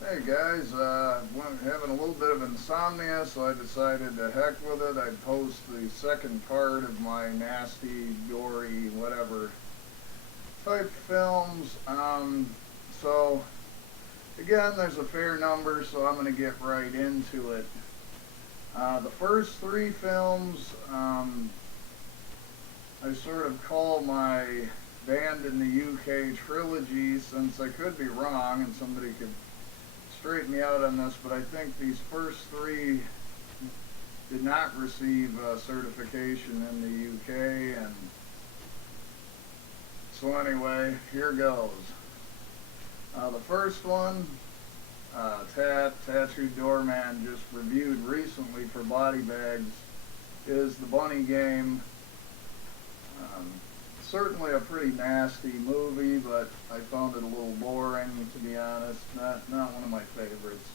Hey guys, having a little bit of insomnia, so I decided to heck with it. I'd post the second part of my nasty, gory, whatever type films. So again, there's a fair number, so I'm going to get right into it. The first three films, I sort of call my band in the UK Trilogy, since I could be wrong and somebody could straighten me out on this, but I think these first three did not receive certification in the UK, and so anyway, here goes. The first one, Tattooed Doorman just reviewed recently for Body Bags, is The Bunny Game. Um, Certainly a pretty nasty movie, but I found it a little boring, to be honest. Not one of my favorites.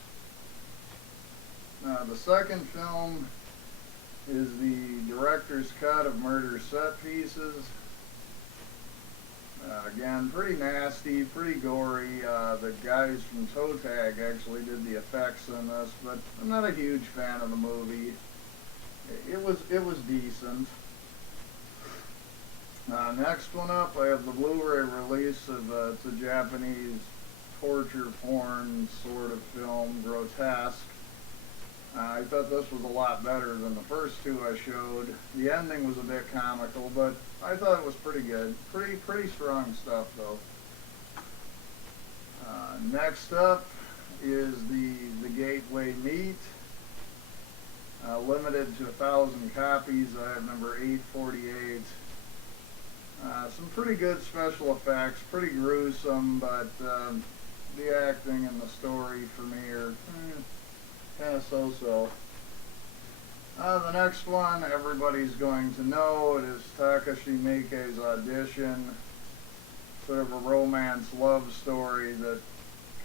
The second film is the director's cut of Murder Set Pieces. Again, pretty nasty, pretty gory. The guys from Toe Tag actually did the effects in this, but I'm not a huge fan of the movie. It was decent. Next one up, I have the Blu-ray release of it's a Japanese torture porn sort of film, Grotesque. I thought this was a lot better than the first two I showed. The ending was a bit comical, but I thought it was pretty good. Pretty strong stuff, though. Next up is the Gateway Meat. Limited to 1,000 copies. I have number 848. Some pretty good special effects, pretty gruesome, but the acting and the story for me are kind of so-so. The next one, everybody's going to know. It is Takashi Miike's Audition. Sort of a romance love story that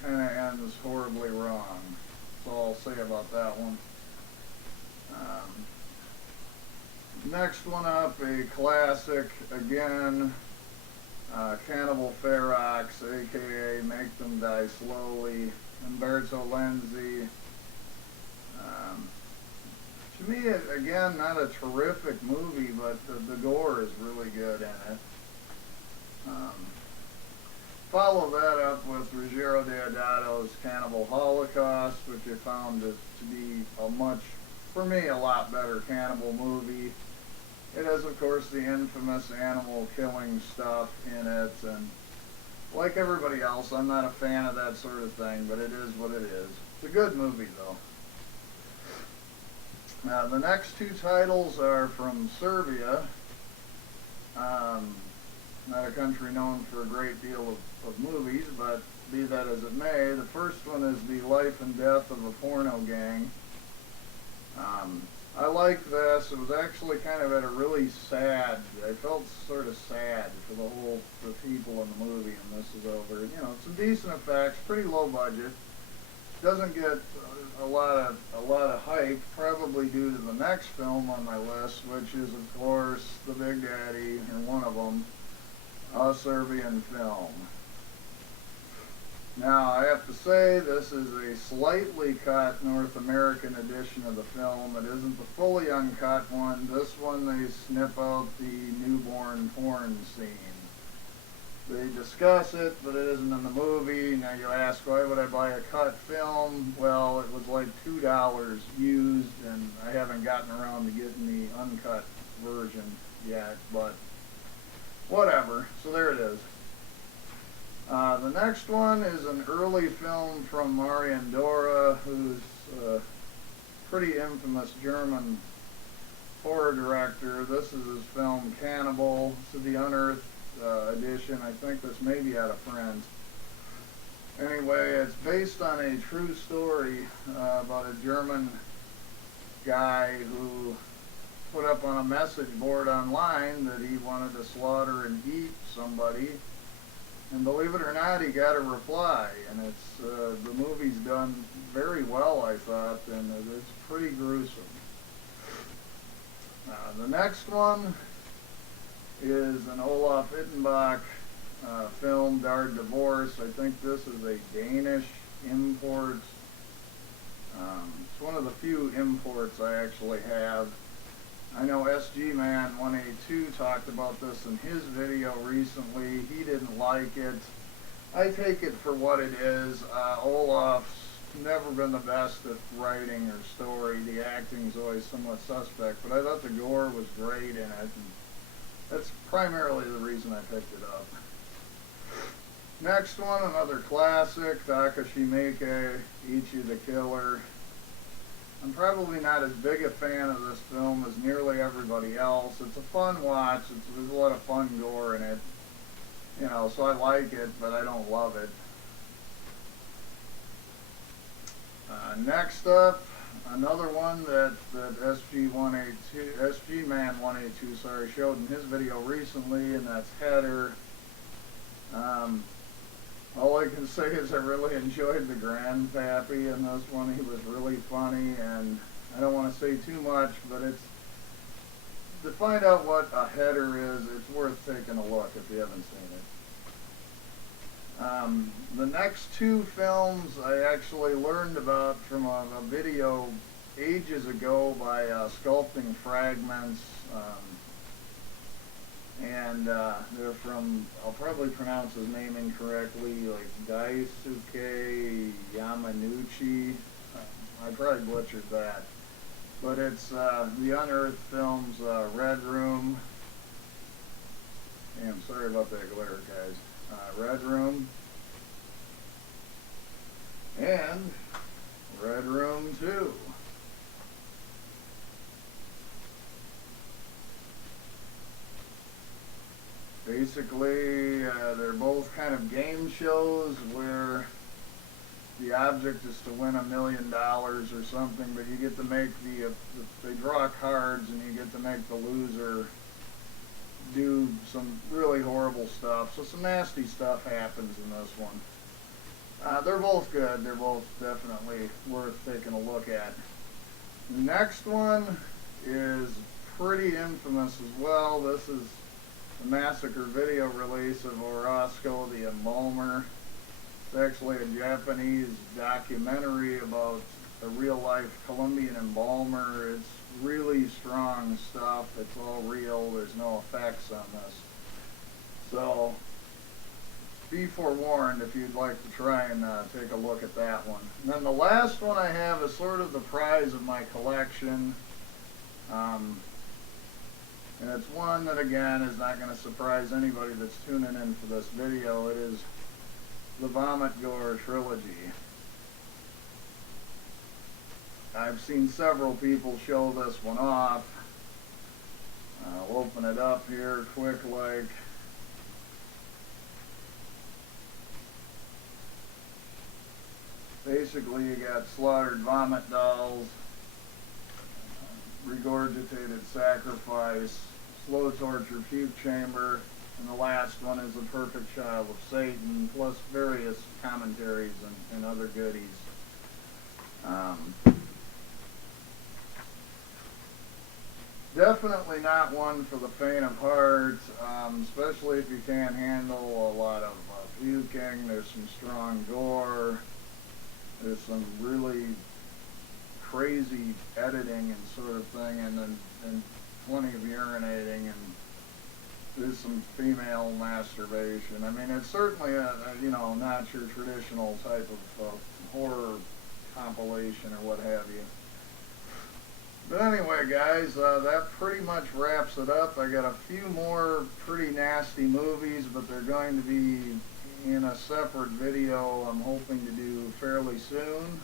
kind of ends horribly wrong. That's all I'll say about that one. Next one up, a classic again, Cannibal Ferox, aka Make Them Die Slowly, Umberto Lenzi. To me, again, not a terrific movie, but the gore is really good in it. Follow that up with Ruggero Deodato's Cannibal Holocaust, which I found to be for me, a lot better cannibal movie. It has, of course, the infamous animal killing stuff in it, and like everybody else, I'm not a fan of that sort of thing, but it is what it is. It's a good movie, though. The next two titles are from Serbia, not a country known for a great deal of movies, but be that as it may, the first one is The Life and Death of a Porno Gang. I liked this. It was actually kind of at a really sad, I felt sort of sad for the people in the movie when this is over. You know, some decent effects, pretty low budget. Doesn't get a lot of hype, probably due to the next film on my list, which is, of course, the Big Daddy, or one of them, a Serbian film. Now, I have to say, this is a slightly cut North American edition of the film. It isn't the fully uncut one. This one, they snip out the newborn porn scene. They discuss it, but it isn't in the movie. Now you ask, why would I buy a cut film? Well, it was like $2 used, and I haven't gotten around to getting the uncut version yet, but whatever. So there it is. The next one is an early film from Marian Dora, who's a pretty infamous German horror director. This is his film Cannibal. This is the Unearthed edition. I think this may be out of print. Anyway, it's based on a true story about a German guy who put up on a message board online that he wanted to slaughter and eat somebody. And believe it or not, he got a reply, and it's the movie's done very well, I thought, and it's pretty gruesome. The next one is an Olaf Ittenbach film, Dard Divorce. I think this is a Danish imports. It's one of the few imports I actually have. I know SG Man 182 talked about this in his video recently. He didn't like it. I take it for what it is. Olaf's never been the best at writing or story. The acting's always somewhat suspect, but I thought the gore was great in it. And that's primarily the reason I picked it up. Next one, another classic, Takashimike, Ichi the Killer. I'm probably not as big a fan of this film as nearly everybody else. It's a fun watch. There's a lot of fun gore in it. You know, so I like it, but I don't love it. Next up, another one that SG Man 182, sorry, showed in his video recently, and that's Header. All I can say is I really enjoyed the Grandpappy in this one. He was really funny, and I don't want to say too much, but it's to find out what a header is, it's worth taking a look if you haven't seen it. The next two films I actually learned about from a video ages ago by Sculpting Fragments. And they're from, I'll probably pronounce his name incorrectly, like Daisuke Yamanouchi. I probably butchered that. But it's the Unearthed Films Red Room. Damn, sorry about that glare, guys. Red Room. And Red Room 2. Basically, they're both kind of game shows where the object is to win $1 million or something, but you get to make they draw cards and you get to make the loser do some really horrible stuff. So some nasty stuff happens in this one. They're both good. They're both definitely worth taking a look at. The next one is pretty infamous as well. This is the massacre video release of Orozco, the Embalmer. It's actually a Japanese documentary about a real-life Colombian embalmer. It's really strong stuff. It's all real. There's no effects on this. So be forewarned if you'd like to try and take a look at that one. And then the last one I have is sort of the prize of my collection. And it's one that, again, is not going to surprise anybody that's tuning in for this video. It is the Vomit Gore Trilogy. I've seen several people show this one off. I'll open it up here quick like. Basically, you got slaughtered vomit dolls, regurgitated sacrifice, slow torture puke chamber, and the last one is a perfect child of Satan, plus various commentaries and other goodies. Definitely not one for the faint of heart, especially if you can't handle a lot of puking. There's some strong gore. There's some really crazy editing and sort of thing, and plenty of urinating, and there's some female masturbation. I mean, it's certainly a not your traditional type of horror compilation or what have you. But anyway, guys, that pretty much wraps it up. I got a few more pretty nasty movies, but they're going to be in a separate video I'm hoping to do fairly soon.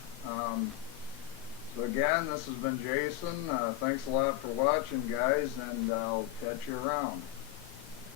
So again, this has been Jason. Thanks a lot for watching, guys, and I'll catch you around.